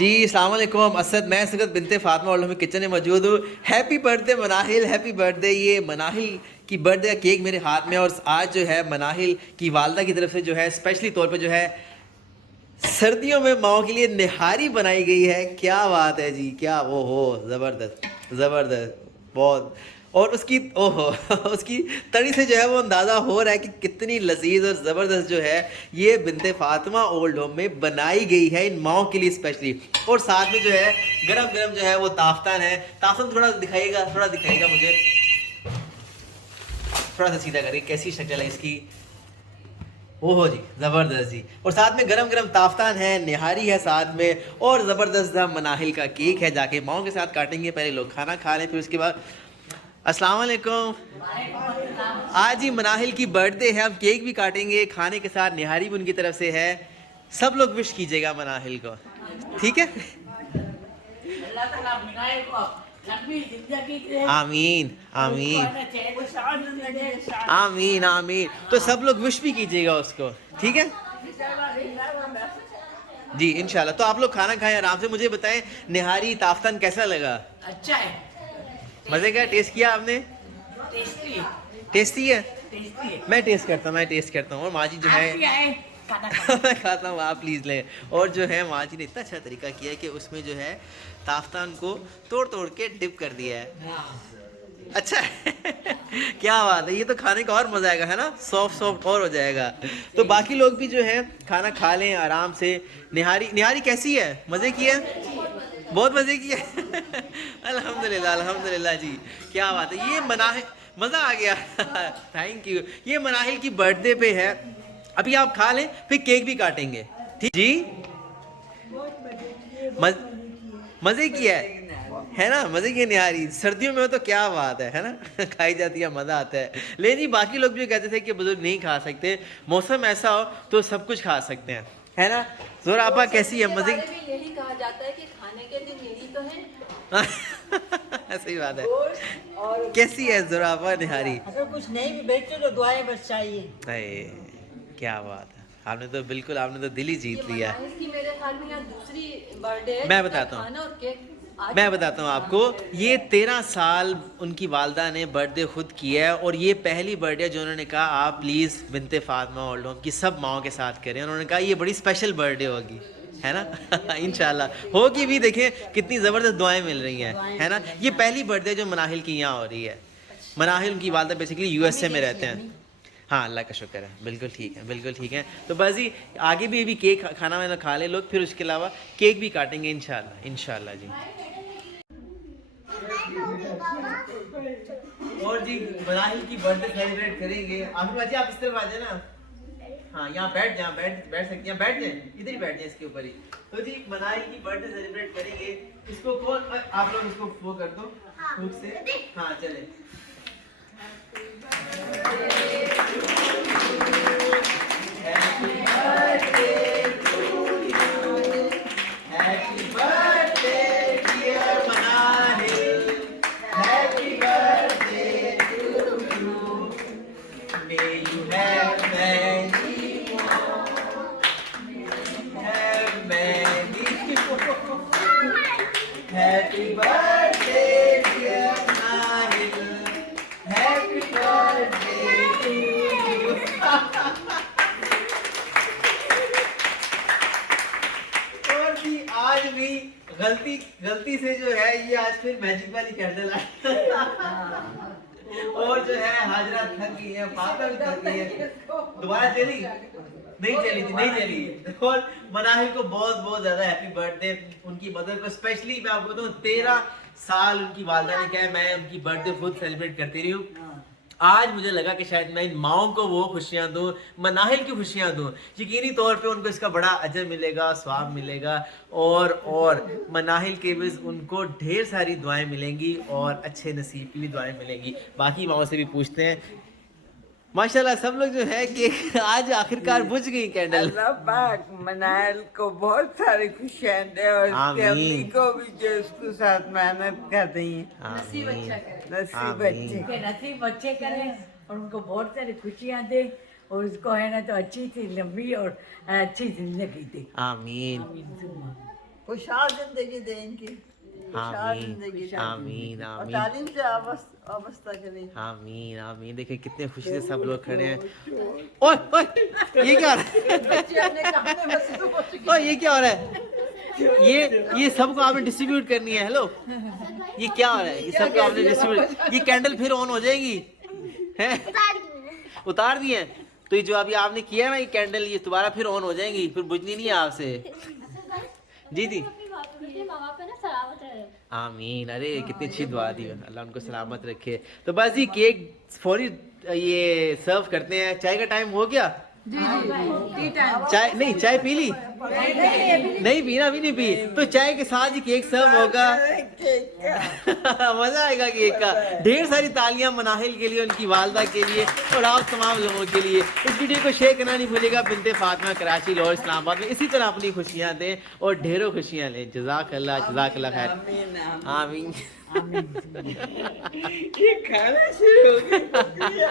जी अस्सलाम वालेकुम असद, मैं सगत बिनते फातिमा और किचन में मौजूद हूँ। Happy birthday Manahil, happy birthday. ये मनाहिल की बर्थडे का केक मेरे हाथ में है और आज जो है मनाहिल की वालदा की तरफ से जो है स्पेशली तौर पे जो है सर्दियों में माओ के लिए निहारी बनाई गई है। क्या बात है जी, क्या वो हो, ज़बरदस्त ज़बरदस्त बहुत। और उसकी ओहो उसकी तड़ी से जो है वो अंदाज़ा हो रहा है कि कितनी लजीज और ज़बरदस्त जो है ये बिनते फातिमा ओल्ड होम में बनाई गई है इन माओ के लिए स्पेशली। और साथ में जो है गरम गरम जो है वो ताफ्तान है। ताफ्तान थोड़ा दिखाइएगा मुझे, थोड़ा सा सीधा करिए, कैसी शक्ल है इसकी। ओहो जी ज़बरदस्त जी। और साथ में गरम गरम ताफ्तान है, निहारी है साथ में, और ज़बरदस्त मनाहिल का केक है। जाके माओ के साथ काटेंगे, पहले लोग खाना खा लें फिर उसके बाद। अस्सलाम वालेकुम। आज ही मनाहिल की बर्थडे है, हम केक भी काटेंगे, खाने के साथ निहारी भी उनकी तरफ से है। सब लोग विश कीजिएगा मनाहिल को, ठीक है? आमीन आमीन आमीन आमीन। तो सब लोग विश भी कीजिएगा उसको, ठीक है जी इंशाल्लाह। तो आप लोग खाना खाएं आराम से, मुझे बताएं निहारी ताफ्तान कैसा लगा? अच्छा है, मजे का? टेस्ट किया आपने? टेस्टी है, टेस्टी है? टेस्टी है। मैं टेस्ट करता हूँ। और माँ जी जो आप है भी आए खाना खाने। मैं खाता हूँ, आप प्लीज़ लें। और जो है माँ जी ने इतना अच्छा तरीका किया है कि उसमें जो है ताफ्तान को तोड़ तोड़ के डिप कर दिया है। अच्छा है क्या बात है, ये तो खाने का और मज़ा आएगा, है ना? सॉफ्ट सॉफ्ट और हो जाएगा। तो बाकी लोग भी जो है खाना खा लें आराम से। निहारी कैसी है? मज़े की है? बहुत मज़े की है अल्हम्दुलिल्लाह अल्हम्दुलिल्लाह जी, क्या बात है। ये मनाहिल, मज़ा आ गया थैंक यू। ये मनाहिल की बर्थडे पे है। अभी आप खा लें फिर केक भी काटेंगे, ठीक जी? मज़े की है ना? मज़े की निहारी सर्दियों में हो तो क्या बात है ना खाई जाती है, मज़ा आता है। लेकिन जी बाकी लोग भी कहते थे कि बुजुर्ग नहीं खा सकते, मौसम ऐसा हो तो सब कुछ खा सकते हैं, है ना? जोरा आपा कैसी है? मज़े यही कहा जाता है कि खाने के दिन यही तो है। सही बात है। और कैसी है जोरा आपा निहारी? अगर कुछ नहीं भी बेचते तो दुआएं बस चाहिए। अरे क्या बात है, आपने तो दिल ही ये जीत लिया। मनाहिल की मेरे ख्याल में यहाँ दूसरी बर्थडे है मैं जिसका बताता हूँ खाना और केक आज मैं बताता हूँ आपको। ये 13 साल उनकी वालदा ने बर्थडे खुद किया है और ये पहली बर्थडे जो उन्होंने कहा आप प्लीज़ बिनते फातिमा ओल्ड होम की सब माओ के साथ करें। उन्होंने कहा ये बड़ी स्पेशल बर्थडे होगी, है ना इंशाल्लाह होगी भी। देखें कितनी ज़बरदस्त दुआएं मिल रही हैं, है ना? ये पहली बर्थडे जो मनाहिल की यहाँ हो रही है। मनाहिल उनकी वालदा बेसिकली यूएसए में रहते हैं। हाँ अल्लाह का शुक्र है, बिल्कुल ठीक है, बिल्कुल ठीक है। तो बस जी आगे भी केक खाना वाना खा ले लोग, फिर उसके अलावा केक भी काटेंगे इंशाल्लाह इंशाल्लाह जी। और जी मनाहिल की बर्थडे सेलिब्रेट करेंगे। आमिर बाजी आप इस तरफ आ जाए ना, हाँ यहाँ बैठ सकते हैं, बैठ जाए, इधर ही बैठ जाए इसके ऊपर ही। तो जी मनाहिल की बर्थडे सेलिब्रेट करेंगे। इसको कौन, आप लोग इसको वो कर दो खुद से। हाँ चले। Happy birthday to you, happy birthday dear Manahil, happy birthday to you, may you have many happy birthday dear Manahil, happy birthday to you और भी आज भी गलती से जो है ये आज फिर मैजिक वाली कैंडल आई और जो है हाजरा थक गई है, फातिमा भी थक गई है। दोबारा चली नहीं चली। और मनाहिल को बहुत बहुत ज्यादा हैप्पी बर्थडे। उनकी मदर को स्पेशली मैं आपको बताऊं 13 साल उनकी वालदा ने कहा है मैं उनकी बर्थडे खुद सेलिब्रेट करती रही हूँ। आज मुझे लगा कि शायद मैं इन माओं को वो खुशियाँ दूँ, मनाहिल की खुशियाँ दूँ। यकीनी तौर पे उनको इसका बड़ा अजर मिलेगा, स्वाब मिलेगा और मनाहिल के भी उनको ढेर सारी दुआएं मिलेंगी और अच्छे नसीब की भी दुआएं मिलेंगी। बाकी माओं से भी पूछते हैं। माशाल्लाह सब लोग जो है कि आज आखिरकार बुझ गई कैंडल। अल्लाह पाक मनाइल को बहुत सारी खुशियाँ दे और उसकी आमीन। अम्मी को भी जो उसके साथ मेहनत कर रही है, नसीब अच्छा करे। नसीब आमीन। अच्छे। के नसीब अच्छे करें और उनको बहुत सारी खुशियाँ दे और उसको है ना तो अच्छी सी लंबी और अच्छी जिंदगी दे। आमीन। आमीन सुम्मा। खुशहाल जिंदगी दे इनकी, खुशहाल आमीन जिंदगी दे। आमीन और आमीन तालीम से वाबस्ता करें। आमीन आमीन। देखिए कितने खुशी से सब लोग खड़े हैं। ओए ओए ये क्या हो रहा है? ओए ये क्या हो रहा है? ये सबको आपने डिस्ट्रीब्यूट करनी है। हेलो ये क्या हो रहा है? ये सबको आपने डिस्ट्रीब्यूट, ये कैंडल फिर ऑन हो जाएगी हैं? उतार दी है। तो ये जो अभी आपने किया है ना, ये कैंडल ये दोबारा फिर ऑन हो जाएंगी, फिर बुझनी नहीं है आपसे। जी जी आमीन। अरे कितनी अच्छी दुआ दी, अल्लाह उनको सलामत रखे। तो बस ये केक फौरी ये सर्व करते हैं। चाय का टाइम हो गया? चाय नहीं, चाय पी ली? नहीं पी ना, अभी नहीं पी। तो चाय के साथ ही केक सर्व होगा। मजा आएगा केक का। ढेर सारी तालियां मनाहिल के लिए, उनकी वालदा के लिए और आप तमाम लोगों के लिए। इस वीडियो को शेयर करना नहीं भूलिएगा। बिनते फातिमा कराची, लाहौर, इस्लामाबाद में इसी तरह अपनी खुशियां दें और ढेरों खुशियां लें। जज़ाकल्लाह खैर। आमीन। ये खाना शुरू हो गया।